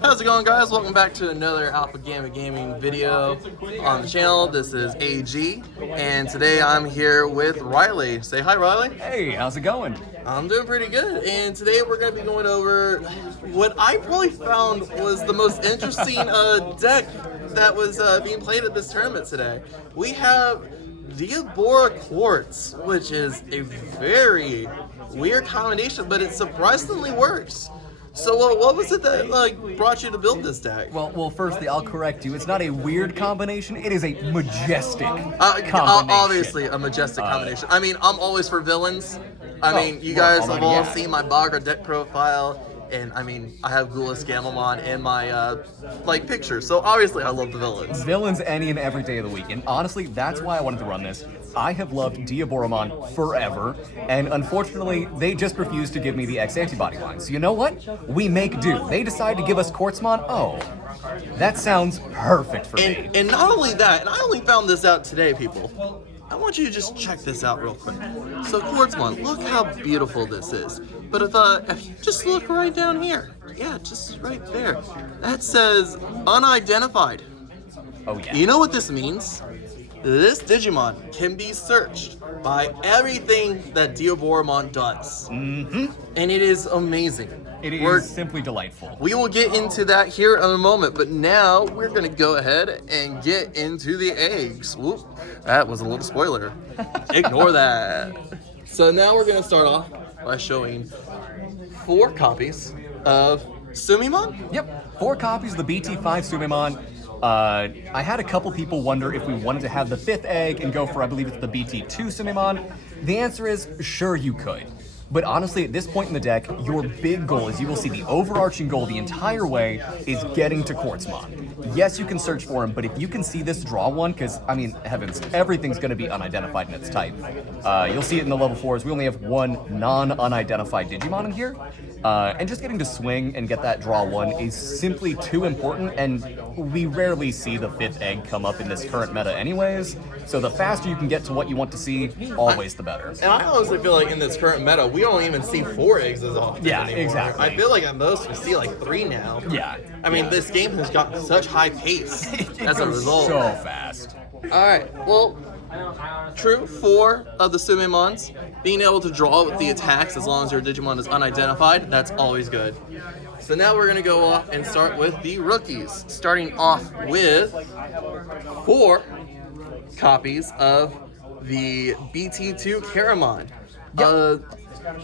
How's it going, guys? Welcome back to another Alpha&Gamma gaming video on the channel. This is AG, and today I'm here with Riley. Say hi, Riley. Hey, how's it going? I'm doing pretty good, and today we're going to be going over what I probably found was the most interesting deck that was being played at this tournament today. We have Diaboro-Quartz, which is a very weird combination, but it surprisingly works. So what was it that brought you to build this deck? Well, firstly, I'll correct you. It's not a weird combination. It is a majestic combination. Obviously, a majestic combination. I mean, I'm always for villains. I mean, you guys have all seen my Bagra deck profile, and I mean, I have Alpha&Gamma in my picture. So obviously, I love the villains. Villains any and every day of the week, and honestly, that's why I wanted to run this. I have loved Diaboro forever, and unfortunately, they just refused to give me the X antibody line. So you know what? We make do. They decide to give us Quartzmon. Oh, that sounds perfect for me. And not only that, and I only found this out today, people. I want you to just check this out real quick. So Quartzmon, look how beautiful this is. But if you just look right down here, yeah, just right there, that says unidentified. Oh yeah. You know what this means? This Digimon can be searched by everything that Diaboro does. Mm-hmm. And it is amazing. It is simply delightful. We will get into that here in a moment, but now we're going to go ahead and get into the eggs. Whoop, that was a little spoiler. Ignore that. So now we're going to start off by showing 4 copies of Sumimon. Yep, 4 copies of the BT5 Sumimon. I had a couple people wonder if we wanted to have the 5th egg and go for, I believe it's the BT2 Sumimon. The answer is, sure you could. But honestly, at this point in the deck, your big goal, as you will see, the overarching goal the entire way, is getting to Quartzmon. Yes, you can search for him, but if you can see this draw one, because, I mean, heavens, everything's going to be unidentified in its type. You'll see it in the level 4s. We only have 1 non-unidentified Digimon in here. And just getting to swing and get that draw one is simply too important, and we rarely see the 5th egg come up in this current meta anyways, so the faster you can get to what you want to see, always the better. And I honestly feel like in this current meta, we don't even see 4 eggs as often anymore. Exactly. I feel like at most we see like 3 now. Yeah. I mean, this game has got such high pace as a goes result. so fast. Alright, well, true 4 of the Sumimons, being able to draw with the attacks as long as your Digimon is unidentified, that's always good. So now we're going to go off and start with the rookies, starting off with 4 copies of the BT2 Karamon.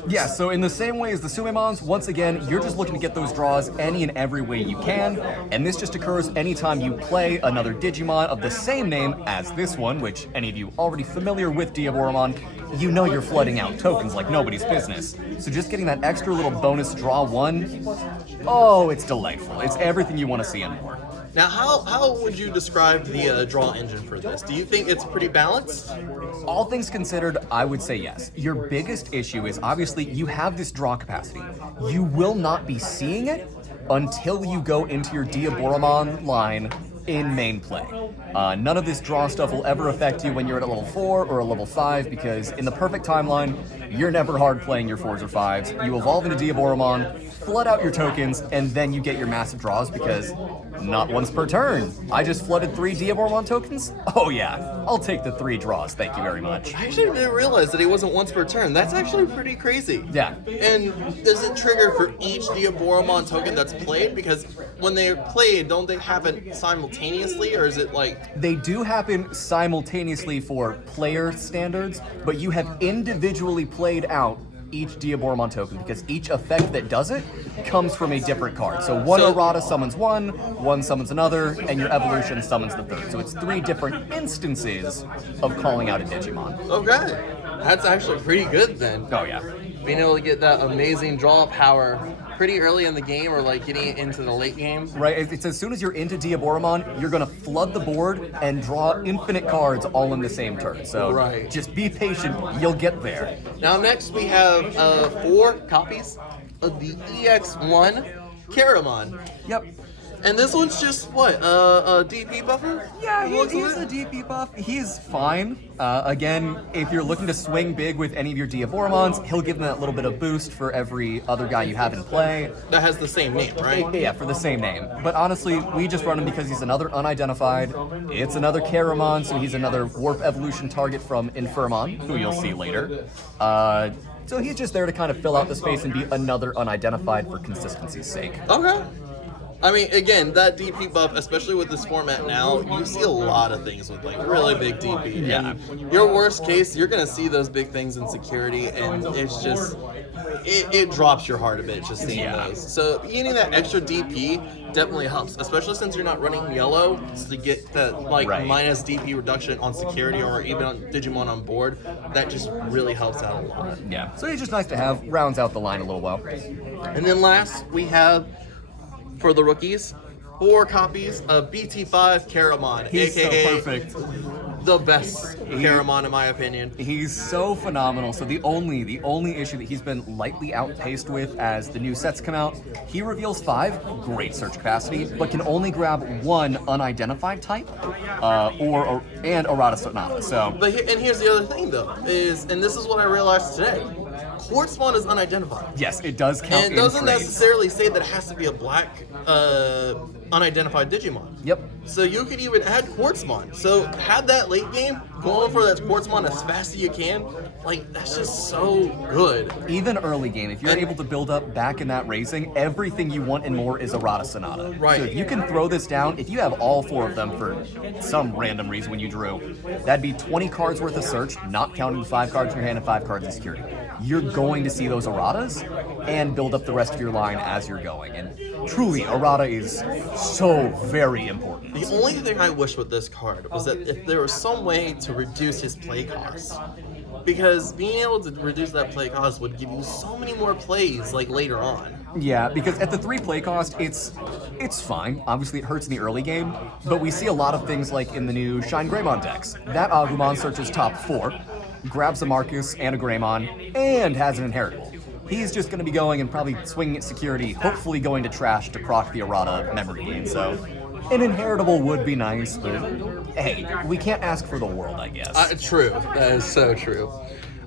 Yeah, so in the same way as the Sumimons, once again, you're just looking to get those draws any and every way you can, and this just occurs anytime you play another Digimon of the same name as this one, which any of you already familiar with Diaboro, you know you're flooding out tokens like nobody's business. So just getting that extra little bonus draw one, oh, it's delightful. It's everything you want to see and more. Now, how would you describe the draw engine for this? Do you think it's pretty balanced? All things considered, I would say yes. Your biggest issue is obviously you have this draw capacity. You will not be seeing it until you go into your Diaboro line in main play. None of this draw stuff will ever affect you when you're at a level 4 or a level 5, because in the perfect timeline, you're never hard playing your 4s or 5s. You evolve into Diaboro, flood out your tokens, and then you get your massive draws, because not once per turn. I just flooded 3 Diaboro tokens? Oh yeah, I'll take the 3 draws, thank you very much. I actually didn't realize that he wasn't once per turn. That's actually pretty crazy. Yeah. And does it trigger for each Diaboro token that's played? Because when they're played, don't they happen simultaneously, or is it like... They do happen simultaneously for player standards, but you have individually played out each Diaboro token, because each effect that does it comes from a different card. So one errata summons one summons another, and your evolution summons the 3rd. So it's 3 different instances of calling out a Digimon. Okay, that's actually pretty good then. Oh yeah. Being able to get that amazing draw power pretty early in the game, or like getting it into the late game. Right, it's as soon as you're into Diaboro, you're gonna flood the board and draw infinite cards all in the same turn. So just be patient, you'll get there. Now next we have 4 copies of the EX1 Karamon. Yep. And this one's just what? A DP buffer? Yeah, Looks he's like a DP buff. He's fine. Again, if you're looking to swing big with any of your Diaboromons, he'll give them that little bit of boost for every other guy you have in play. That has the same name, right? Yeah, for the same name. But honestly, we just run him because he's another unidentified. It's another Caramon, so he's another Warp Evolution target from Infirmon, who you'll see later. So he's just there to kind of fill out the space and be another unidentified for consistency's sake. Okay. I mean, again, that DP buff, especially with this format now, you see a lot of things with, like, really big DP. Yeah. And your worst case, you're going to see those big things in security, and it's just, it drops your heart a bit just seeing those. So getting that extra DP definitely helps, especially since you're not running yellow, so to get that, like, minus DP reduction on security or even on Digimon on board, that just really helps out a lot. Yeah. So he's just nice to have, rounds out the line a little well. And then last, we have, for the rookies, 4 copies of BT5 Caramon, He's aka so perfect. the best Caramon in my opinion. He's so phenomenal. So the only issue that he's been lightly outpaced with as the new sets come out, he reveals 5, great search capacity, but can only grab 1 unidentified type, and Errata Sonata. So, And here's the other thing though, and this is what I realized today. Quartzmon is unidentified. yes, it does count. And it doesn't in trades. necessarily say that it has to be a black unidentified Digimon. Yep. So you could even add Quartzmon. So have that late game, going for that Quartzmon as fast as you can. Like, that's just so good. Even early game, if you're able to build up back in that racing, everything you want and more is Errata Sonata. Right. So if you can throw this down, if you have all 4 of them for some random reason when you drew, that'd be 20 cards worth of search, not counting the 5 cards in your hand and 5 cards in security. You're going to see those erratas and build up the rest of your line as you're going. And truly, errata is so very important. The only thing I wish with this card was that if there was some way to reduce his play cost. Because being able to reduce that play cost would give you so many more plays, like, later on. Yeah, because at the 3 play cost, it's fine. Obviously, it hurts in the early game, but we see a lot of things like in the new Shine Greymon decks. That Agumon searches top 4, grabs a Marcus and a Greymon, and has an inheritable. He's just going to be going and probably swinging at security, hopefully going to trash to proc the errata memory gain. So an inheritable would be nice, but hey, we can't ask for the world, I guess. True. That is so true.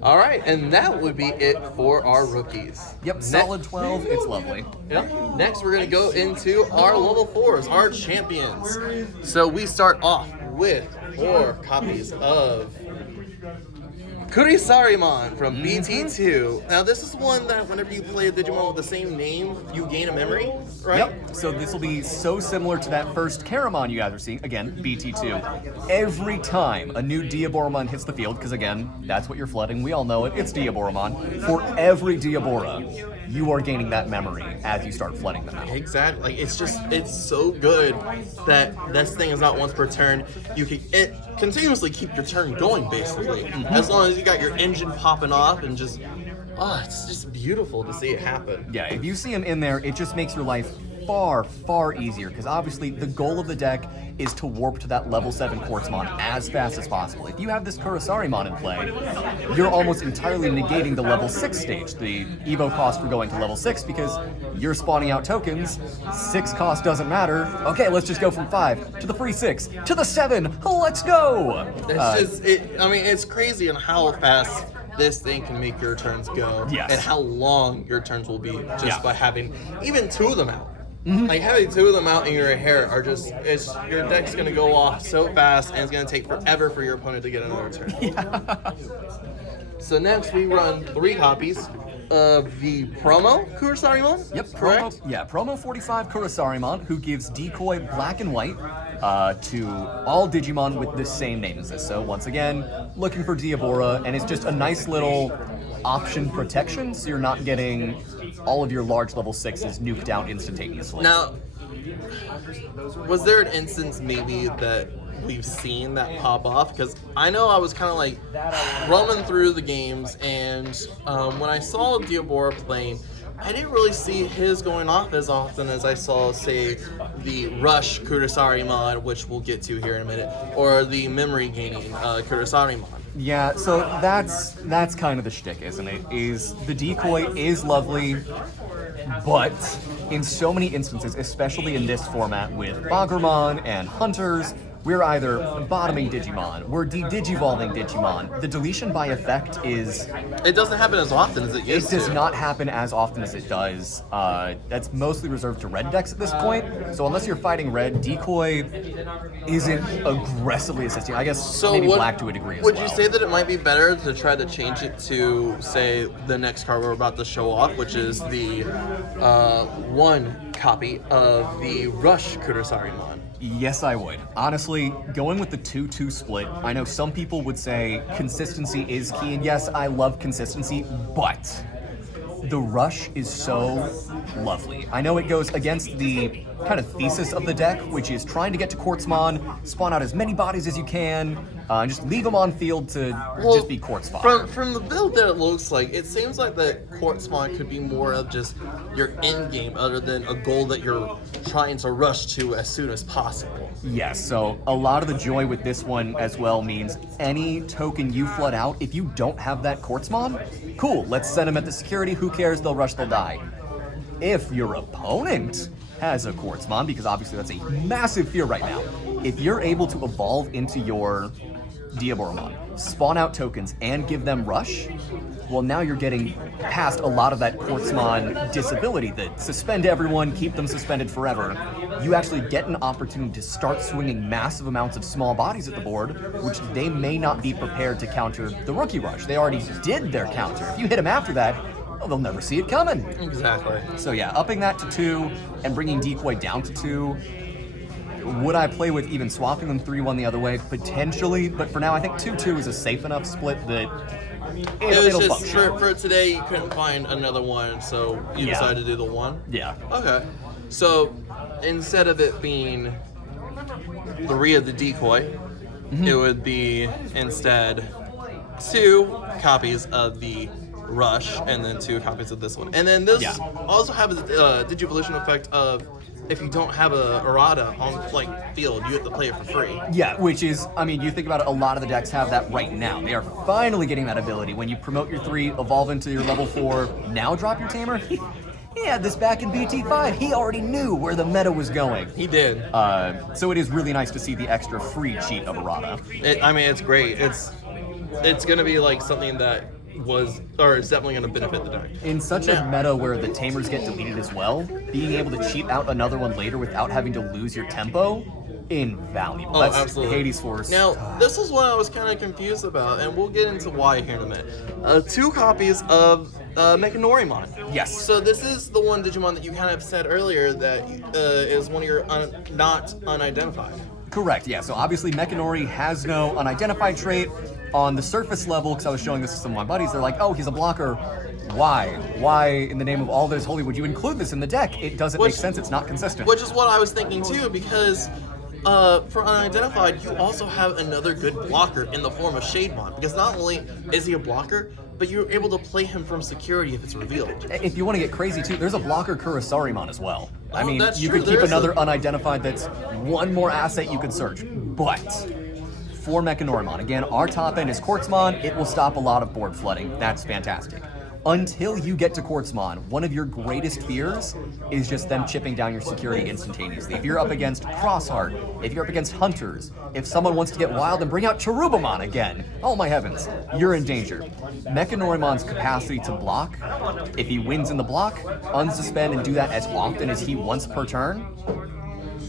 All right, and that would be it for our rookies. Yep, solid 12. It's lovely. Yep. Next, we're going to go into our level 4s, our champions. So we start off with 4 copies of Kurisarimon from BT2. Now, this is one that whenever you play a Digimon with the same name, you gain a memory, right? Yep, so this will be so similar to that first Caramon you guys are seeing, again, BT2. Every time a new Diaboromon hits the field, because again, that's what you're flooding, we all know it, it's Diaboromon. For every Diabora, you are gaining that memory as you start flooding them out. Exactly. Like, it's so good that this thing is not once per turn. You can continuously keep your turn going, basically. As long as you got your engine popping off and just, it's just beautiful to see it happen. Yeah, if you see him in there, it just makes your life far, far easier, because obviously the goal of the deck is to warp to that level 7 Quartzmon as fast as possible. If you have this Kurisarimon in play, you're almost entirely negating the level 6 stage, the Evo cost for going to level 6, because you're spawning out tokens, 6 cost doesn't matter, okay, let's just go from 5 to the free 6 to the 7, let's go! It's crazy on how fast this thing can make your turns go, Yes. and how long your turns will be just by having even 2 of them out. Mm-hmm. Like, having 2 of them out in your hair are just, your deck's gonna go off so fast, and it's gonna take forever for your opponent to get another turn. Yeah. So next we run 3 copies of the promo Kurisarimon. Yep, correct. promo 45 Kurisarimon, who gives decoy black and white to all Digimon with the same name as this. So once again, looking for Diabora, and it's just a nice little option protection, so you're not getting all of your large level 6s nuked out instantaneously. Now, was there an instance maybe that we've seen that pop off? Because I know I was kind of like roaming through the games, and when I saw Diabora playing, I didn't really see his going off as often as I saw, say, the Rush Kurisarimon, which we'll get to here in a minute, or the memory gaining Kurisarimon. Yeah, so that's kind of the shtick, isn't it? Is the decoy is lovely, but in so many instances, especially in this format with Baggermon and Hunters, we're either bottoming Digimon, we're de-digivolving Digimon. The deletion by effect is... It doesn't happen as often as it used to. It does not happen as often as it does. That's mostly reserved to red decks at this point. So unless you're fighting red, Decoy isn't aggressively assisting. I guess maybe black to a degree as well. Would you say that it might be better to try to change it to, say, the next card we're about to show off, which is the one copy of the Rush Kurosarimon? Yes, I would. Honestly, going with the 2-2 split, I know some people would say consistency is key, and yes, I love consistency, but the Rush is so lovely. I know it goes against the kind of thesis of the deck, which is trying to get to Quartzmon, spawn out as many bodies as you can, and just leave them on field to just be Quartz fodder. From the build that it looks like, it seems like that Quartzmon could be more of just your end game other than a goal that you're trying to rush to as soon as possible. Yes, so a lot of the joy with this one as well means any token you flood out, if you don't have that Quartzmon, cool, let's send them at the security, who cares, they'll rush, they'll die. If your opponent has a Quartzmon, because obviously that's a massive fear right now, if you're able to evolve into your Diaboro-Mon, spawn out tokens, and give them rush, well, now you're getting past a lot of that Quartzmon disability that suspend everyone, keep them suspended forever. You actually get an opportunity to start swinging massive amounts of small bodies at the board, which they may not be prepared to counter the rookie rush. They already did their counter. If you hit them after that, well, they'll never see it coming. Exactly. So yeah, upping that to 2 and bringing Decoy down to 2. Would I play with even swapping them 3-1 the other way? Potentially, but for now I think 2-2 is a safe enough split that it'll function. For today you couldn't find another one, so you decided to do the 1? Yeah. Okay. So instead of it being 3 of the Decoy, it would be instead 2 copies of the Rush and then 2 copies of this one. And then this also has a Digivolution effect of if you don't have a errata on field, you have to play it for free. Yeah, which is, I mean, you think about it, a lot of the decks have that right now. They are finally getting that ability. When you promote your 3, evolve into your level 4, now drop your Tamer. He had this back in BT5. He already knew where the meta was going. He did. So it is really nice to see the extra free cheat of errata. It's great. It's going to be like something that it's definitely going to benefit the deck. In such a meta where the Tamers get deleted as well, being able to cheat out another one later without having to lose your tempo, invaluable. That's absolutely. Hades Force. Now, this is what I was kind of confused about, and we'll get into why here in a minute. 2 copies of Mechanorimon. Yes. So this is the one Digimon that you kind of said earlier that is one of your not unidentified. Correct, yeah. So obviously Mechanori has no unidentified trait. On the surface level, because I was showing this to some of my buddies, they're like, oh, he's a blocker. Why? Why, in the name of all that is holy, would you include this in the deck? It doesn't make sense. It's not consistent. Which is what I was thinking too, because for unidentified, you also have another good blocker in the form of Shademon. Because not only is he a blocker, but you're able to play him from security if it's revealed. If you want to get crazy too, there's a blocker Kurosarimon as well. I mean, that's you true. could keep another unidentified that's one more asset you could search. But for Mechanorimon, again, our top end is Quartzmon. It will stop a lot of board flooding. That's fantastic. Until you get to Quartzmon, one of your greatest fears is just them chipping down your security instantaneously. If you're up against Crossheart, if you're up against Hunters, if someone wants to get wild and bring out Cherubimon again, oh my heavens, you're in danger. Mechanorimon's capacity to block, if he wins in the block, unsuspend and do that as often as he wants per turn,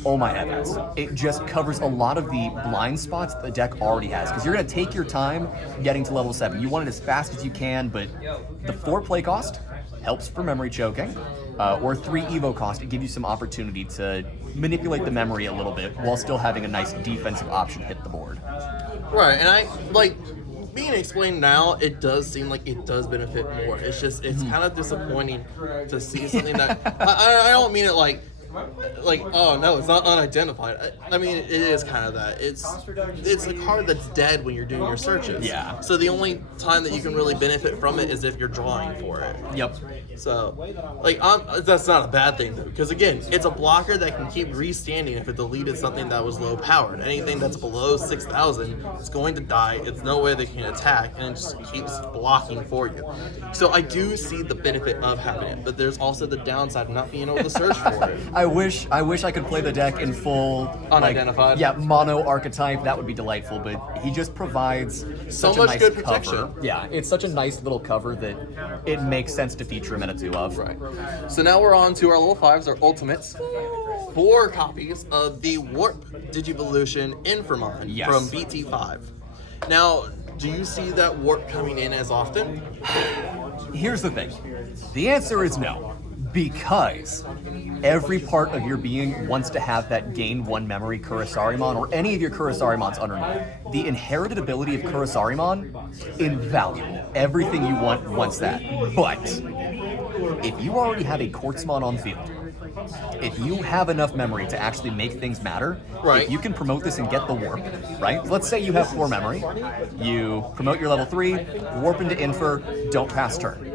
oh my heavens. It just covers a lot of the blind spots the deck already has, because you're going to take your time getting to level 7. You want it as fast as you can, but the 4 play cost helps for memory choking, or 3 evo cost, it gives you some opportunity to manipulate the memory a little bit while still having a nice defensive option hit the board. Right, and being explained now, it does seem like it does benefit more. It's just, it's kind of disappointing to see something that, I don't mean it like, like, oh no, it's not unidentified. I mean, it is kind of that. It's a card that's dead when you're doing your searches. Yeah. So the only time that you can really benefit from it is if you're drawing for it. Yep. So, like, that's not a bad thing though, because again, it's a blocker that can keep restanding if it deleted something that was low powered. Anything that's below 6,000, it's going to die. It's no way they can attack, and it just keeps blocking for you. So I do see the benefit of having it, but there's also the downside of not being able to search for it. I wish I could play the deck in full Unidentified? Like, yeah, mono archetype. That would be delightful, but he just provides So such much a nice good cover. protection. Yeah, it's such a nice little cover that it makes sense to feature him in a 2 of. Right. So now we're on to our level 5s, our ultimates. 4 copies of the Warp Digivolution Inframon Yes. from BT5. Now, do you see that Warp coming in as often? Here's the thing. The answer is no. Because every part of your being wants to have that gain 1 memory Kurisarimon or any of your Kurisarimons underneath. The inherited ability of Kurisarimon, invaluable. Everything you want wants that. But if you already have a Quartzmon on field, if you have enough memory to actually make things matter, Right. if you can promote this and get the warp, right? Let's say you have 4 memory, you promote your level 3, warp into Infer, don't pass turn.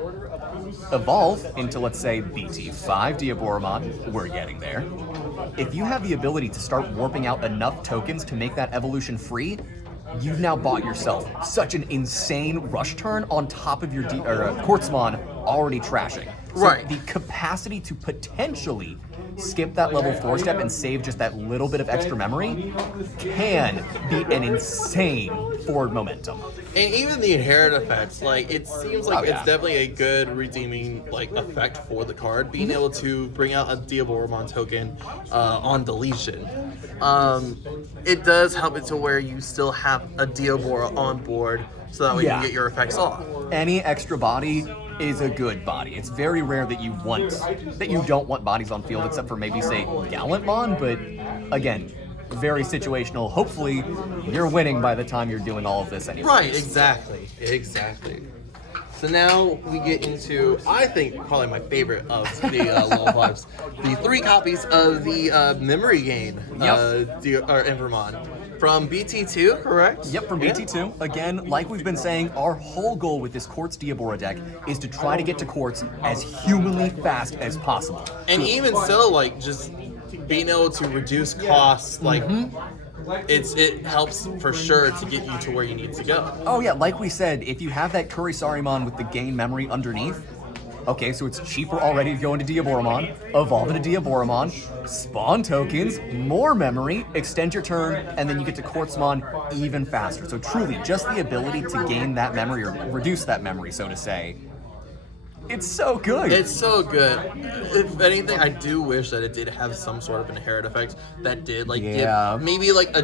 Evolve into, let's say, BT5 Diaboro-Quartz, we're getting there. If you have the ability to start warping out enough tokens to make that evolution free, you've now bought yourself such an insane rush turn on top of your Quartzmon already trashing. So Right. the capacity to potentially skip that level 4 step and save just that little bit of extra memory can be an insane forward momentum. And even the inherit effects, like, it seems like Oh, yeah. it's definitely a good redeeming, like, effect for the card, being able to bring out a Diaboromon token on deletion. It does help it to where you still have a Diabora on board, so that way you Yeah. can get your effects off. Any extra body is a good body. It's very rare that you don't want bodies on field, except for maybe, say, Gallantmon, but again, very situational. Hopefully, you're winning by the time you're doing all of this anyway. Right, exactly. So now we get into, I think, probably my favorite of the level 5s, the 3 copies of the memory gain Inframon from BT2, correct? Yep, from BT2. Again, like we've been saying, our whole goal with this Quartz Diabora deck is to try to get to Quartz as humanly fast as possible. And even so, like, just being able to reduce costs, like, it helps for sure to get you to where you need to go. Oh yeah, like we said, if you have that Kurisarimon with the gain memory underneath, okay, so it's cheaper already to go into Diaboromon, evolve into Diaboromon, spawn tokens, more memory, extend your turn, and then you get to Quartzmon even faster. So truly, just the ability to gain that memory, or reduce that memory, so to say, it's so good. It's so good. If anything, I do wish that it did have some sort of inherit effect that did, like, Yeah. give maybe like a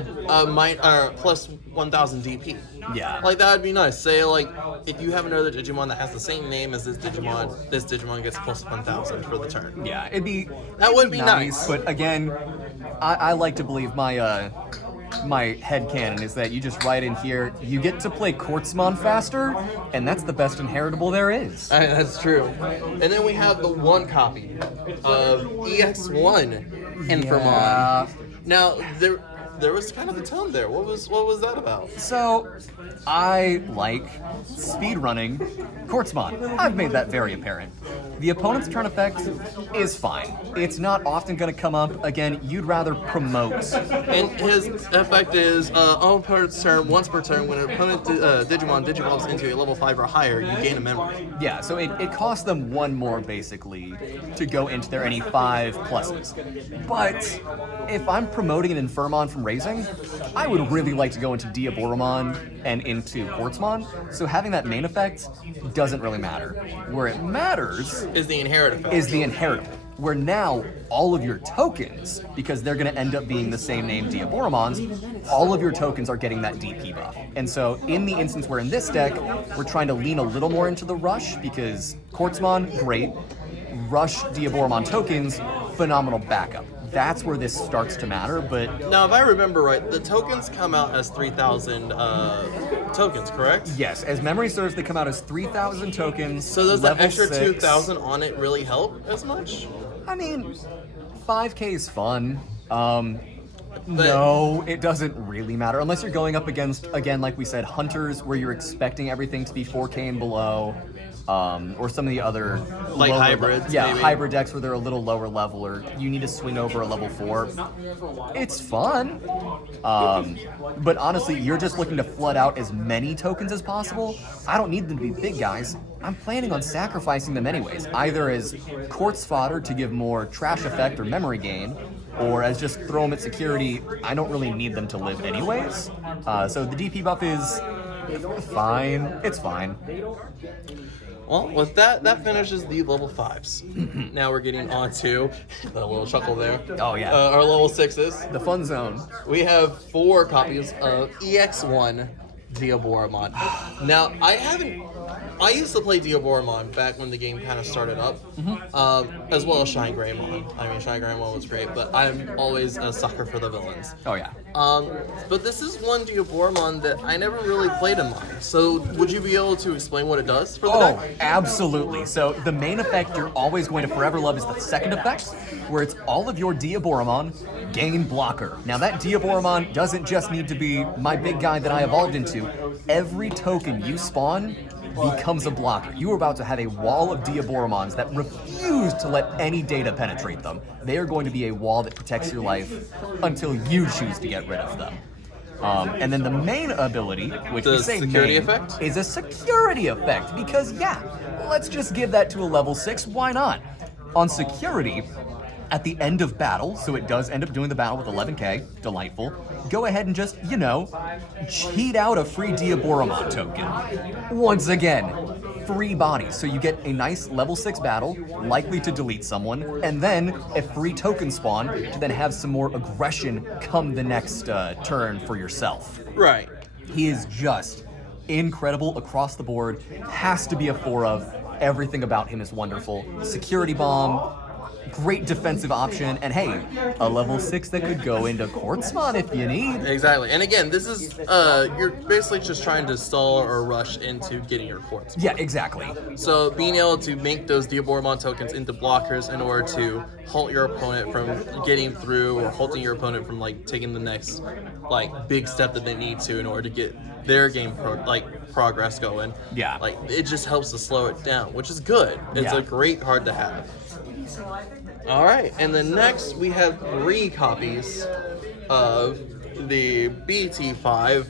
plus 1,000 DP. Yeah. Like, that would be nice. Say, like, if you have another Digimon that has the same name as this Digimon gets plus 1,000 for the turn. Yeah, That would be nice. But again, I like to believe my headcanon is that you just write in here, you get to play Quartzmon faster, and that's the best inheritable there is. That's true. And then we have the 1 copy of EX1 Inframon. Yeah. Now, there was kind of a tone there. What was that about? So, I like speedrunning Quartzmon. I've made that very apparent. The opponent's turn effect is fine. It's not often going to come up. Again, you'd rather promote. And his effect is on opponent's turn, once per turn, when an opponent Digimon digivolves into a level 5 or higher, you gain a memory. Yeah, so it costs them 1 more, basically, to go into their any 5 pluses. But if I'm promoting an Infirmon from Raising, I would really like to go into Diaboromon and into Quartzmon, so having that main effect doesn't really matter. Where it matters Is the inherit effect. is the inheritable, where now all of your tokens, because they're going to end up being the same name Diaboromons, all of your tokens are getting that DP buff. And so in the instance where in this deck, we're trying to lean a little more into the rush, because Quartzmon, great. Rush Diaboromon tokens, phenomenal backup. That's where this starts to matter, but Now, if I remember right, the tokens come out as 3,000 tokens, correct? yes, as memory serves, they come out as 3,000 tokens. So does that level extra 6. 2,000 on it really help as much? I mean, 5K is fun. No, it doesn't really matter unless you're going up against, again, like we said, hunters where you're expecting everything to be 4K and below, or some of the other Like lower hybrids, yeah, maybe. hybrid decks where they're a little lower level, or you need to swing over a level 4. It's fun, but honestly, you're just looking to flood out as many tokens as possible. I don't need them to be big guys. I'm planning on sacrificing them anyways, either as quartz fodder to give more trash effect or memory gain, or as just throw them at security. I don't really need them to live anyways. So the DP buff is fine. It's fine. Well, with that finishes the level 5s. Now we're getting on to the little chuckle there. Oh, yeah. Our level 6s. The fun zone. We have 4 copies of EX1 Diaboro-Mon. Now, I used to play Diaboro-Mon back when the game kind of started up, as well as Shine Greymon. I mean, Shine Greymon was great, but I'm always a sucker for the villains. Oh, yeah. But this is one Diaboro-Mon that I never really played in mine. So, would you be able to explain what it does for the deck? Oh, absolutely. So the main effect you're always going to forever love is the second effect, where it's all of your Diaboro-Mon gain blocker. Now that Diaboro-Mon doesn't just need to be my big guy that I evolved into. Every token you spawn becomes a blocker. You are about to have a wall of Diaboro-Mons that refuse to let any data penetrate them. They are going to be a wall that protects your life until you choose to get rid of them. And then the main ability, which The we say security main, effect? is a security effect, because yeah, let's just give that to a level 6, why not? On security, at the end of battle, so it does end up doing the battle with 11k, delightful, go ahead and just, cheat out a free Diaboro-Mon token. Once again, free bodies, so you get a nice level 6 battle, likely to delete someone, and then a free token spawn to then have some more aggression come the next turn for yourself. Right. He is just incredible across the board, has to be a 4 of, everything about him is wonderful. Security bomb, great defensive option, and hey, a level 6 that could go into Quartzmon if you need. Exactly. And again, this is, you're basically just trying to stall or rush into getting your quartz. Yeah, exactly. So being able to make those Diaboro-Mon tokens into blockers in order to halt your opponent from getting through, or halting your opponent from taking the next big step that they need to in order to get their game progress going. Yeah. It just helps to slow it down, which is good. It's Yeah. a great card to have. All right, and then next we have 3 copies of the BT5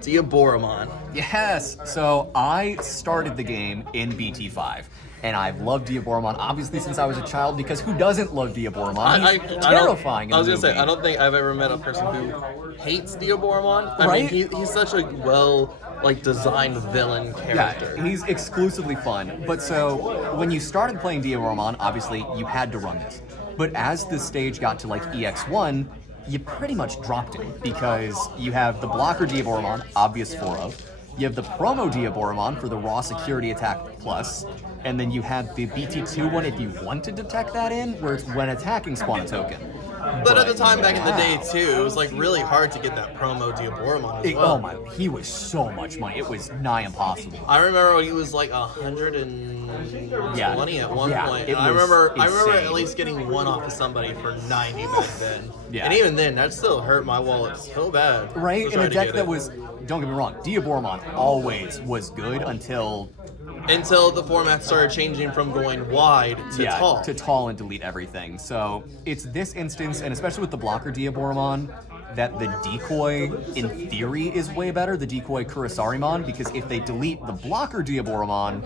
Diaboro-Mon. Yes, so I started the game in BT5, and I've loved Diaboro-Mon obviously since I was a child, because who doesn't love Diaboro-Mon? He's terrifying in I was the gonna say, movie. I don't think I've ever met a person who hates Diaboro-Mon. I Right? mean, he's such a designed villain character. Yeah, he's exclusively fun. But so, when you started playing Diaboro-Mon, obviously you had to run this. But as the stage got to EX1, you pretty much dropped it, because you have the blocker Diaboro-Mon, obvious 4 of. You have the promo Diaboro-Mon for the raw security attack plus, and then you had the BT2 one if you wanted to tech that in, where it's when attacking spawn a token. But at the time back in the day too, it was really hard to get that promo Diaboro-Mon as well. Oh my, he was so much money. It was nigh impossible. I remember when he was 120 at one point. it And I was remember insane. at least getting one off of somebody for 90 back then. Yeah. And even then, that still hurt my wallet so bad. Right? to In try a to deck get that it. was, don't get me wrong, Diaboro-Mon always was good until the format started changing from going wide to tall. to tall and delete everything. So it's this instance, and especially with the blocker Diaboro-Mon, that the decoy, in theory, is way better, the decoy Kurisarimon, because if they delete the blocker Diaboro-Mon,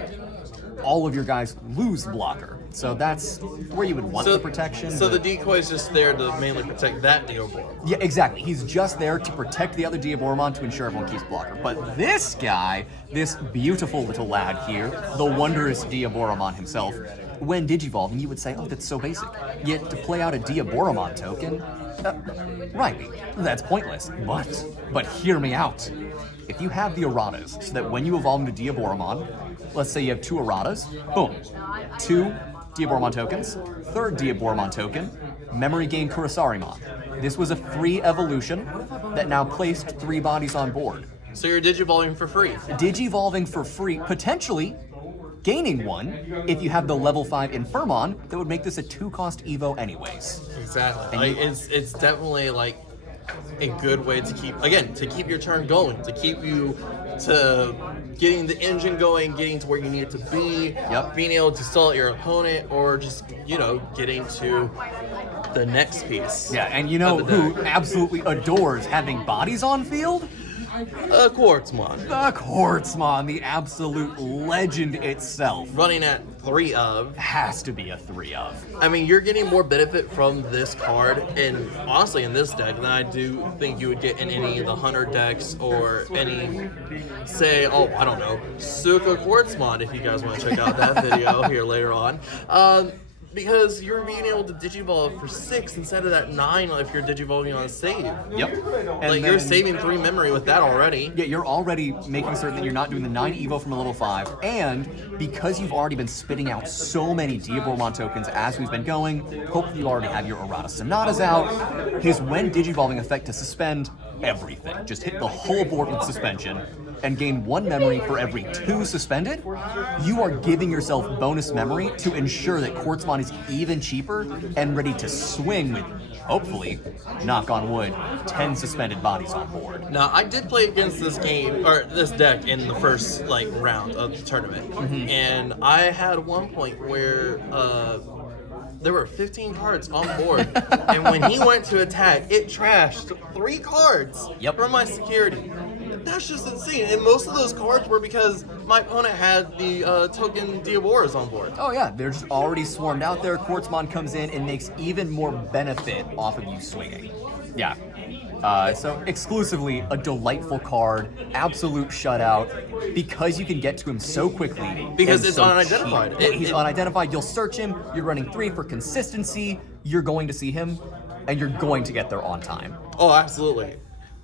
all of your guys lose blocker. So that's where you would want the protection. So the but- decoy is just there to mainly protect that Diaboro. Yeah, exactly. He's just there to protect the other Diaboro-Mon to ensure everyone keeps blocker. But this guy, this beautiful little lad here, the wondrous Diaboro-Mon himself, when digivolving, you would say, oh, that's so basic. Yet to play out a Diaboro-Mon token, right, that's pointless. But hear me out. If you have the erratas, so that when you evolve into Diaboro-Mon, let's say you have 2 erratas, boom, 2 Diaboro-Mon tokens, 3rd Diaboro-Mon token, memory gain Kurisarimon. This was a free evolution that now placed 3 bodies on board. So you're digivolving for free. Digivolving for free, potentially, gaining 1 if you have the level 5 Infirmon that would make this a 2-cost Evo anyways. Exactly. Like, it's definitely like a good way to keep your turn going, to keep you to getting the engine going, getting to where you need it to be, being able to stall out your opponent, or just, getting to the next piece. Yeah, and you know who absolutely adores having bodies on field? Quartzmon. The Quartzmon, the absolute legend itself. Running at 3 of. Has to be a 3 of. I mean, you're getting more benefit from this card, and honestly in this deck, than I do think you would get in any of the Hunter decks, or any, say, I don't know, Suka Quartzmon, if you guys want to check out that video here later on. Because you're being able to Digivolve for 6 instead of that 9 if you're Digivolving on a save. Yep. And you're saving 3 memory with that already. Yeah, you're already making certain that you're not doing the 9 Evo from a level 5, and because you've already been spitting out so many Diaboro tokens as we've been going, hopefully you already have your Errata Sonatas out. His when Digivolving effect to suspend everything. Just hit the whole board with suspension and gain 1 memory for every 2 suspended. You are giving yourself bonus memory to ensure that Quartzmon is even cheaper and ready to swing with, hopefully, knock on wood, 10 suspended bodies on board. Now, I did play against this deck in the first round of the tournament, and I had one point where there were 15 cards on board, and when he went to attack, it trashed 3 cards from my security. That's just insane. And most of those cards were because my opponent had the token Diaboros on board. Oh yeah, they're just already swarmed out there. Quartzmon comes in and makes even more benefit off of you swinging. Yeah. So exclusively a delightful card, absolute shutout, because you can get to him so quickly. Because it's so unidentified. He's unidentified. You'll search him. You're running 3 for consistency. You're going to see him, and you're going to get there on time. Oh, absolutely.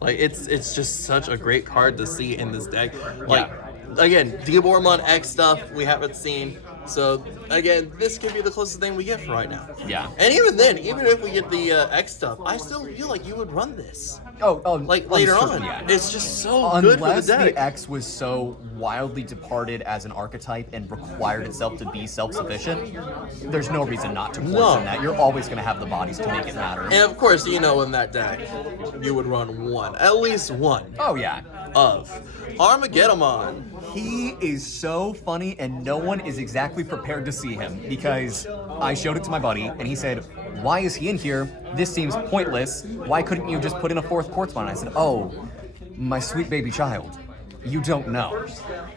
Like, it's just such a great card to see in this deck. Like, again, Diaboromon X stuff we haven't seen. So, again, this could be the closest thing we get for right now. Yeah. And even then, even if we get the X stuff, I still feel like you would run this. Later on. Yeah. It's just so good for the deck. Unless the X was so wildly departed as an archetype and required itself to be self-sufficient, there's no reason not to poison that. You're always going to have the bodies to make it matter. And of course, in that deck, you would run at least one. Oh, yeah. Of Armageddon. He is so funny, and no one is exactly prepared to see him, because I showed it to my buddy, and he said, "Why is he in here? This seems pointless. Why couldn't you just put in a 4th Quartzmon?" I said, "Oh, my sweet baby child. You don't know."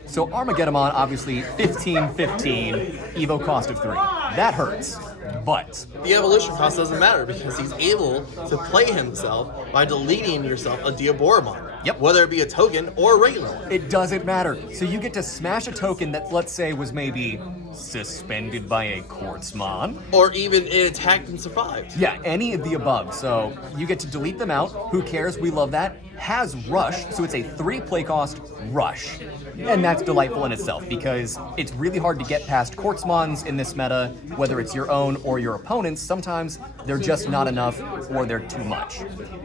So Armageddon, obviously 15-15, Evo cost of 3. That hurts. But the evolution cost doesn't matter because he's able to play himself by deleting yourself a Diaboromon. Yep. Whether it be a token or a regular one. It doesn't matter. So you get to smash a token that, let's say, was maybe suspended by a Quartzmon. Or even it attacked and survived. Yeah, any of the above. So you get to delete them out. Who cares? We love that. Has Rush, so it's a 3 play cost Rush. And that's delightful in itself, because it's really hard to get past Quartzmons in this meta, whether it's your own or your opponent's. Sometimes they're just not enough, or they're too much.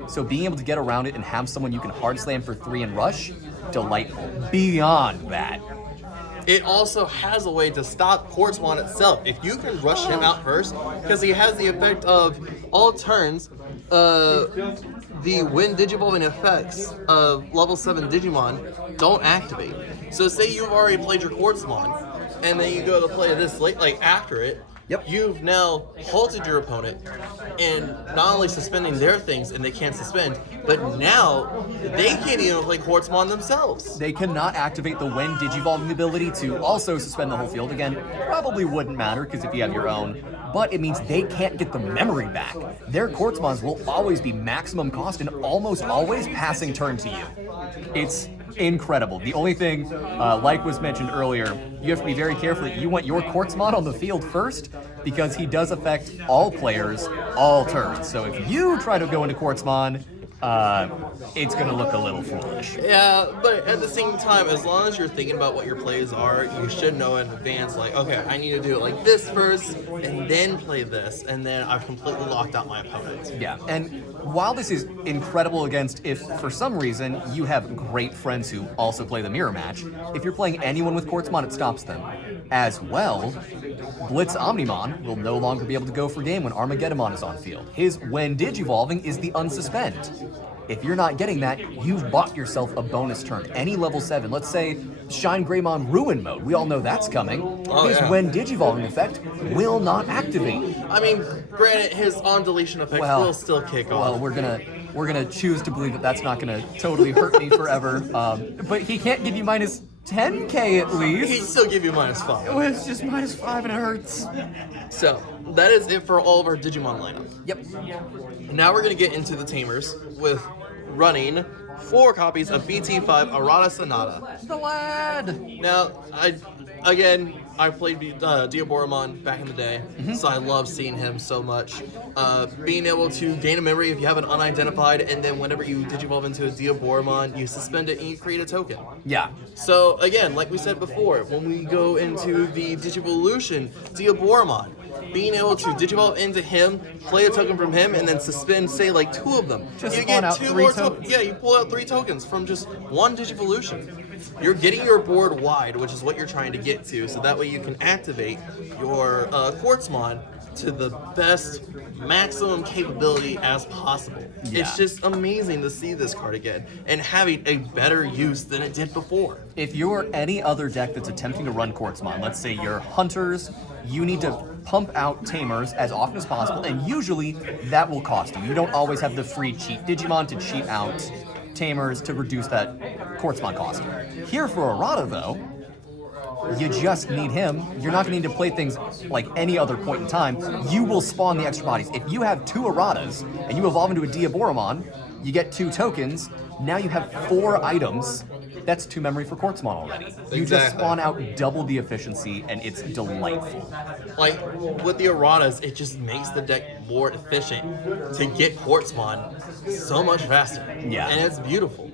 So being able to get around it and have someone you can hard slam for 3 and Rush, delightful. Beyond that, it also has a way to stop Quartzmon itself. If you can rush him out first, because he has the effect of all turns, the when Digivolving effects of level 7 Digimon don't activate. So say you've already played your Quartzmon, and then you go to play this after it. Yep. You've now halted your opponent, and not only suspending their things, and they can't suspend, but now they can't even play Quartzmon themselves. They cannot activate the when Digivolving ability to also suspend the whole field. Again, probably wouldn't matter, because if you have your own, but it means they can't get the memory back. Their Quartzmons will always be maximum cost and almost always passing turn to you. It's incredible. The only thing, like was mentioned earlier, you have to be very careful that you want your Quartzmon on the field first, because he does affect all players, all turns. So if you try to go into Quartzmon, it's going to look a little foolish. Yeah, but at the same time, as long as you're thinking about what your plays are, you should know in advance, like, okay, I need to do it like this first, and then play this, and then I've completely locked out my opponent. Yeah, and while this is incredible against if for some reason you have great friends who also play the mirror match, if you're playing anyone with Quartzmon, it stops them. As well, Blitz Omnimon will no longer be able to go for game when Armageddon is on field. His when Digivolving is the unsuspend. If you're not getting that, you've bought yourself a bonus turn. Any level 7, let's say Shine Greymon Ruin Mode, we all know that's coming. His when Digivolving effect will not activate. I mean, granted, his on deletion effect will still kick off. Well, we're gonna choose to believe that that's not gonna totally hurt me forever. But he can't give you minus 10k at least. He'd still give you -5. Oh, it's just -5 and it hurts. So, that is it for all of our Digimon lineup. Yep. Now we're going to get into the Tamers with running 4 copies of BT5 Arata Sonata. The lad. Now, I played Diaboro-Mon back in the day, so I love seeing him so much. Being able to gain a memory if you have an unidentified, and then whenever you digivolve into a Diaboro-Mon, you suspend it and you create a token. Yeah. So again, like we said before, when we go into the Digivolution Diaboro-Mon, being able to digivolve into him, play a token from him, and then suspend, say, like 2 of them. Just you spawn get out 2 3 more tokens. Yeah, you pull out 3 tokens from just one Digivolution. You're getting your board wide, which is what you're trying to get to, so that way you can activate your Quartzmon to the best maximum capability as possible. Yeah. It's just amazing to see this card again and having a better use than it did before. If you're any other deck that's attempting to run Quartzmon, let's say you're Hunters, you need to pump out Tamers as often as possible, and usually that will cost you. You don't always have the free cheat Digimon to cheat out Tamers to reduce that Quartzmon cost. Here for Arata, though, you just need him. You're not going to need to play things like any other point in time. You will spawn the extra bodies. If you have 2 Aratas and you evolve into a Diaboromon, you get 2 tokens. Now you have 4 items. That's 2 memory for Quartzmon already. You just spawn out double the efficiency, and it's delightful. Like, with the Aratas, it just makes the deck more efficient to get Quartzmon so much faster. Yeah. And it's beautiful.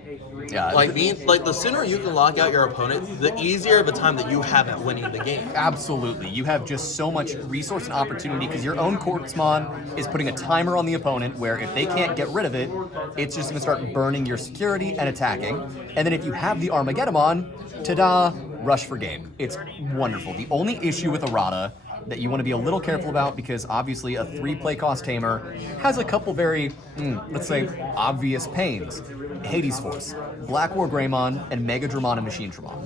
Yeah. Like, the sooner you can lock out your opponent, the easier of a time that you have at winning the game. Absolutely. You have just so much resource and opportunity because your own Quartzmon is putting a timer on the opponent where if they can't get rid of it, it's just going to start burning your security and attacking. And then if you have the Armageddon, ta-da, rush for game. It's wonderful. The only issue with Arata that you want to be a little careful about, because obviously a 3 play cost tamer has a couple very, let's say, obvious pains. Hades Force, Black War Greymon, and Mega Dramon and Machine Dramon.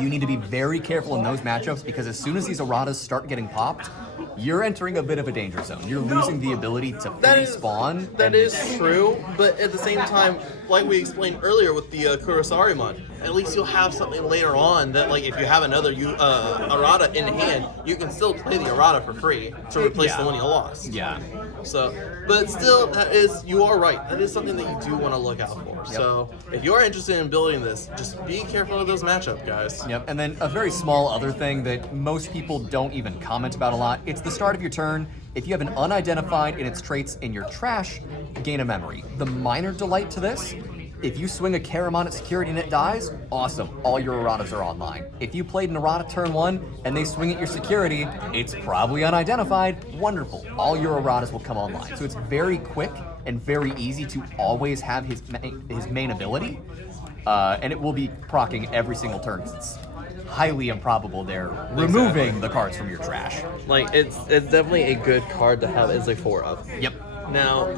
You need to be very careful in those matchups because as soon as these Aratas start getting popped, you're entering a bit of a danger zone. You're losing the ability to free spawn. That is true, but at the same time, like we explained earlier with the Kurosarimon, at least you'll have something later on that, like, if you have another Arata in hand, you can still play the Arata for free to replace the one you lost. Yeah. So, but still, you are right. That is something that you do want to look out for. Yep. So, if you are interested in building this, just be careful of those matchups, guys. Yep, and then a very small other thing that most people don't even comment about a lot, it's the start of your turn. If you have an unidentified in its traits in your trash, gain a memory. The minor delight to this, if you swing a Karamon at security and it dies, awesome, all your Aratas are online. If you played an Arata turn 1 and they swing at your security, it's probably unidentified, wonderful, all your Aratas will come online. So it's very quick and very easy to always have his main ability, and it will be proccing every single turn. It's highly improbable they're removing the cards from your trash. Like, it's definitely a good card to have as a 4 of. Yep. Now,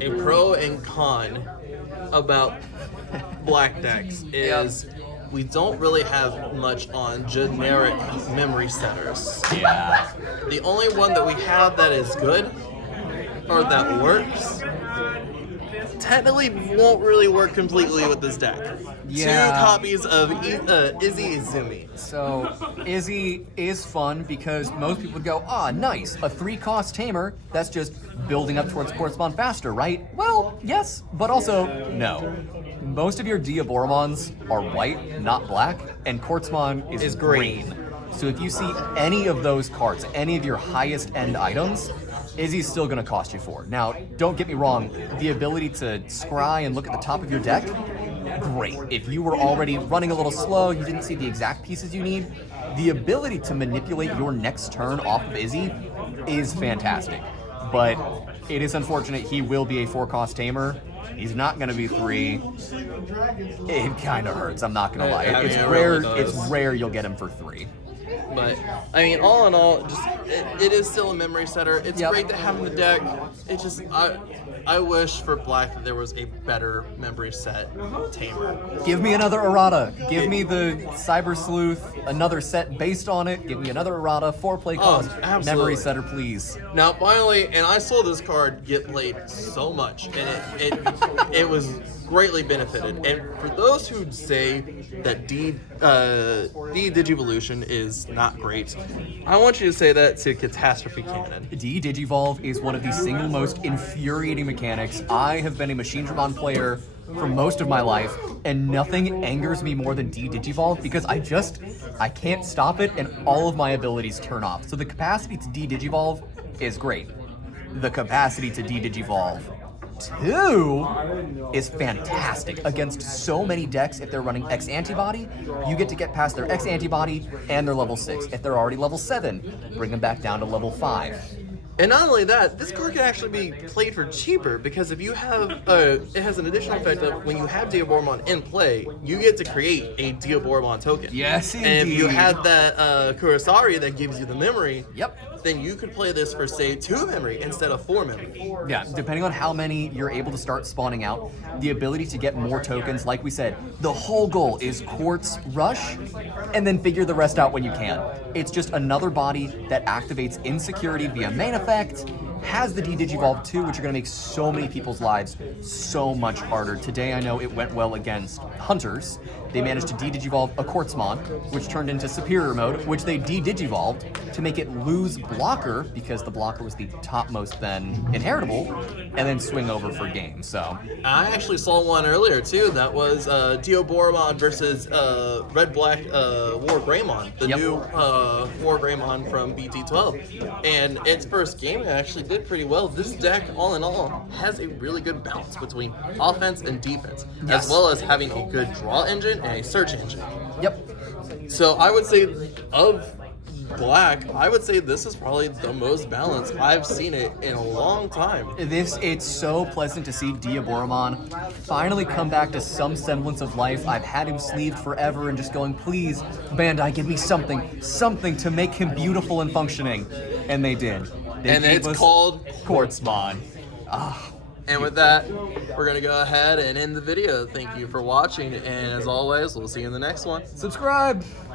a pro and con about black decks is we don't really have much on generic memory setters. Yeah. The only one that we have that is good, or that works, technically won't really work completely with this deck. Yeah. 2 copies of Izzy Izumi. So Izzy is fun because most people would go, nice, a 3 cost tamer, that's just building up towards Quartzmon faster, right? Well, yes, but also no. Most of your Diaboromons are white, not black, and Quartzmon is green. So if you see any of those cards, any of your highest end items, Izzy's still going to cost you 4. Now, don't get me wrong, the ability to scry and look at the top of your deck, great. If you were already running a little slow, you didn't see the exact pieces you need, the ability to manipulate your next turn off of Izzy is fantastic. But it is unfortunate he will be a 4-cost tamer. He's not going to be 3. It kind of hurts, I'm not going to lie. I mean, It's it rare. really does. It's rare you'll get him for 3. But I mean, all in all, just it is still a memory setter. It's Yep. great to have in the deck. It just I wish for Black that there was a better memory set tamer. Give me another errata. Give me the Cyber Sleuth, another set based on it. Give me another errata, 4-play cost. absolutely. Memory setter, please. Now, finally, and I saw this card get played so much, and it was greatly benefited. And for those who say that D Digivolution is not great, I want you to say that to Catastrophe Cannon. D-Digivolve is one of the single most infuriating mechanics. I have been a Machine Dramon player for most of my life, and nothing angers me more than D-Digivolve because I can't stop it and all of my abilities turn off. So the capacity to D-Digivolve is great. The capacity to D-Digivolve 2 is fantastic against so many decks. If they're running X antibody, you get to get past their X antibody and their level 6. If they're already level 7, bring them back down to level 5. And not only that, this card can actually be played for cheaper because if you have, it has an additional effect of when you have Diaboro-Mon in play, you get to create a Diaboro-Mon token. Yes, And if you indeed. have that Kurosari that gives you the memory, Yep. then you could play this for, say, 2 memory instead of 4 memory. Yeah, depending on how many you're able to start spawning out, the ability to get more tokens, like we said, the whole goal is Quartz Rush, and then figure the rest out when you can. It's just another body that activates insecurity via main effect, has the D-Digivolve 2, which are going to make so many people's lives so much harder. Today I know it went well against Hunters. They managed to D-Digivolve a Quartzmon, which turned into Superior Mode, which they D-Digivolved to make it lose Blocker, because the Blocker was the topmost then inheritable, and then swing over for game, so. I actually saw one earlier too. That was Diaboro-Mon versus Red-Black War Greymon, the Yep. new War Greymon from BT12. And its first game it actually did pretty well. This deck, all in all, has a really good balance between offense and defense, Yes. as well as having a good draw engine and a search engine. Yep. So I would say of Black, I would say this is probably the most balanced I've seen it in a long time. It's so pleasant to see Diaboro-Mon finally come back to some semblance of life. I've had him sleeved forever and just going, please, Bandai, give me something to make him beautiful and functioning. And they did. They And gave it's us called Quartzmon. And with that, we're going to go ahead and end the video. Thank you for watching, and as always, we'll see you in the next one. Subscribe!